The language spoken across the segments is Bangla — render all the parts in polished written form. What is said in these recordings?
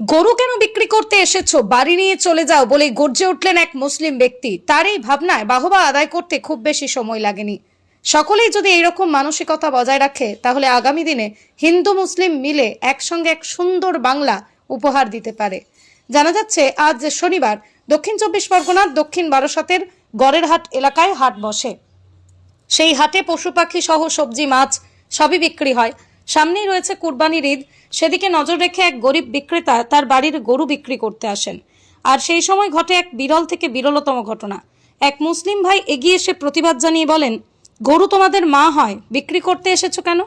গরু কেন বিক্রি করতে এসেছো, বাড়ি নিয়ে চলে যাও বলে গর্জে উঠলেন এক মুসলিম ব্যক্তি। তার এই ভাবনায় বাহবা আদায় করতে খুব বেশি সময় লাগেনি। সকলেই যদি এইরকম মানসিকতা বজায় রাখে তাহলে আগামী দিনে হিন্দু মুসলিম মিলে একসঙ্গে এক সুন্দর বাংলা উপহার দিতে পারে। জানা যাচ্ছে আজ শনিবার দক্ষিণ 24 পরগনার দক্ষিণ বারাসতের গড়ের হাট এলাকায় হাট বসে। সেই হাটে পশু পাখি সহ সবজি মাছ সবই বিক্রি হয়। সামনেই রয়েছে কুরবানির ঈদ, সেদিকে নজর রেখে এক গরিব বিক্রেতা তার বাড়ির গরু বিক্রি করতে আসেন। আর সেই সময় ঘটে এক বিরল থেকে বিরলতম ঘটনা। এক মুসলিম ভাই এগিয়ে এসে প্রতিবাদ জানিয়ে বলেন, গরু তোমাদের মা হয়, বিক্রি করতে এসেছো কেন?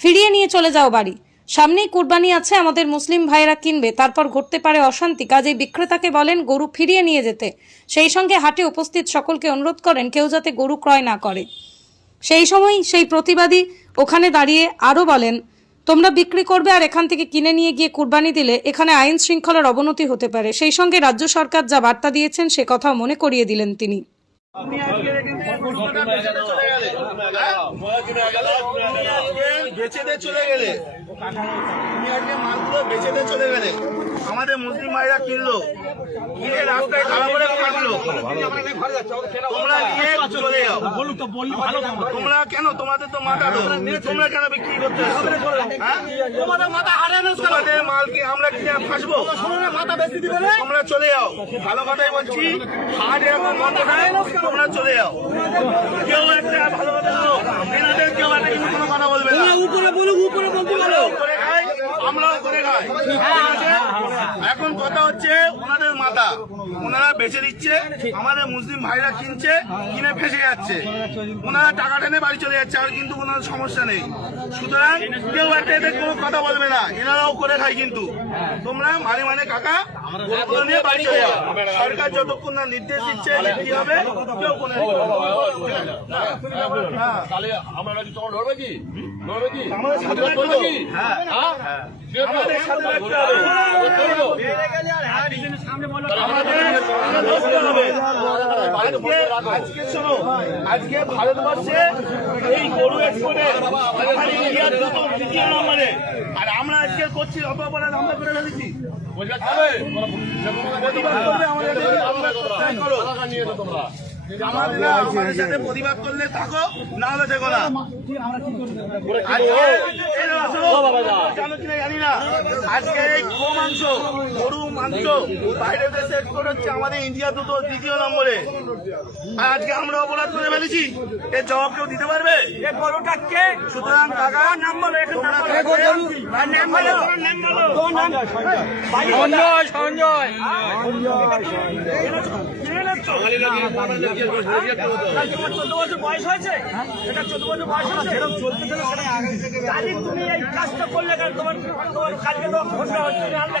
ফিরিয়ে নিয়ে চলে যাও বাড়ি। সামনেই কুরবানি আছে, আমাদের মুসলিম ভাইয়েরা কিনবে, তারপর ঘটতে পারে অশান্তি। কাজেই বিক্রেতাকে বলেন গরু ফিরিয়ে নিয়ে যেতে। সেই সঙ্গে হাটে উপস্থিত সকলকে অনুরোধ করেন কেউ যাতে গরু ক্রয় না করে। সেই সময় সেই প্রতিবাদী ওখানে দাঁড়িয়ে আরও বলেন, তোমরা বিক্রি করবে আর এখান থেকে কিনে নিয়ে গিয়ে কুরবানি দিলে এখানে আইন শৃঙ্খলার অবনতি হতে পারে। সেই সঙ্গে রাজ্য সরকার যা বার্তা দিয়েছেন সে কথাও মনে করিয়ে দিলেন তিনি। আমাদের মুসলিম ভাইরা কিনলো, কিনে রাস্তায় খারাপ করে কাটলো, তোমরা নিয়ে চলে যাও। তোমরা কেন, তোমাদের তো মাথা তো, তোমরা কেন বিক্রি করতে আসছো? তোমাদের মালকে আমরা কিনে ফাঁসবো? তোমরা চলে যাও। ভালো কথাই বলছি, হাট এরকম বন্ধ নাই, তোমরা চলে যাও। কেউ একটা ভালো কথা বলো, এনাদের কেউ একটা কিন্তু কোনো কথা বলবে না। উপরে বলুক, উপরে বলতে পারো, করে খাই, আমরাও করে খাই। এখন কথা হচ্ছে ওনাদের মাথা ওনারা বেচে দিচ্ছে, আমাদের মুসলিম ভাইরা কিনছে, কিনে ফেসে যাচ্ছে, ওনারা টাকা টেনে বাড়ি চলে যাচ্ছে, আর কিন্তু কোনো সমস্যা নেই। সুতরাং কেউ একটা এদের কোনো কথা বলবে না, এনারাও করে খায়। কিন্তু তোমরা মানে কাকা নিয়ে বাড়ি চলে যাও। সরকার যতক্ষণ না নির্দেশ দিচ্ছে কি হবে কেউ কোনো আজকে শোনো, আজকে ভারতবর্ষে এই গরু এক্সপোর্টে ইন্ডিয়ার দ্বিতীয় নম্বরে, আর আমরা আজকে করছি অত অপরাধ আমরা করে ফেলেছি। আমাদের সাথে প্রতিবাদ করলে থাকো, না হলে থেকো না। জানি না আজকে এই মাংস, গরু মাংস বাইরের দেশে এক্সপোর্ট হচ্ছে, আমাদের ইন্ডিয়া দ্বিতীয় নম্বরে। আর আজকে আমরা অপরাধ করে ফেলেছি, এর জবাব কেউ দিতে পারবে? সুতরাং টাকা নাম বলো, সঞ্জয় 14 বছর বয়স হয়েছে, এটা 14 বছর বয়স হয়েছে, তুমি এই কাজটা করলে কেন? তোমার কাজকে তো ঘোষণা হচ্ছে আমরা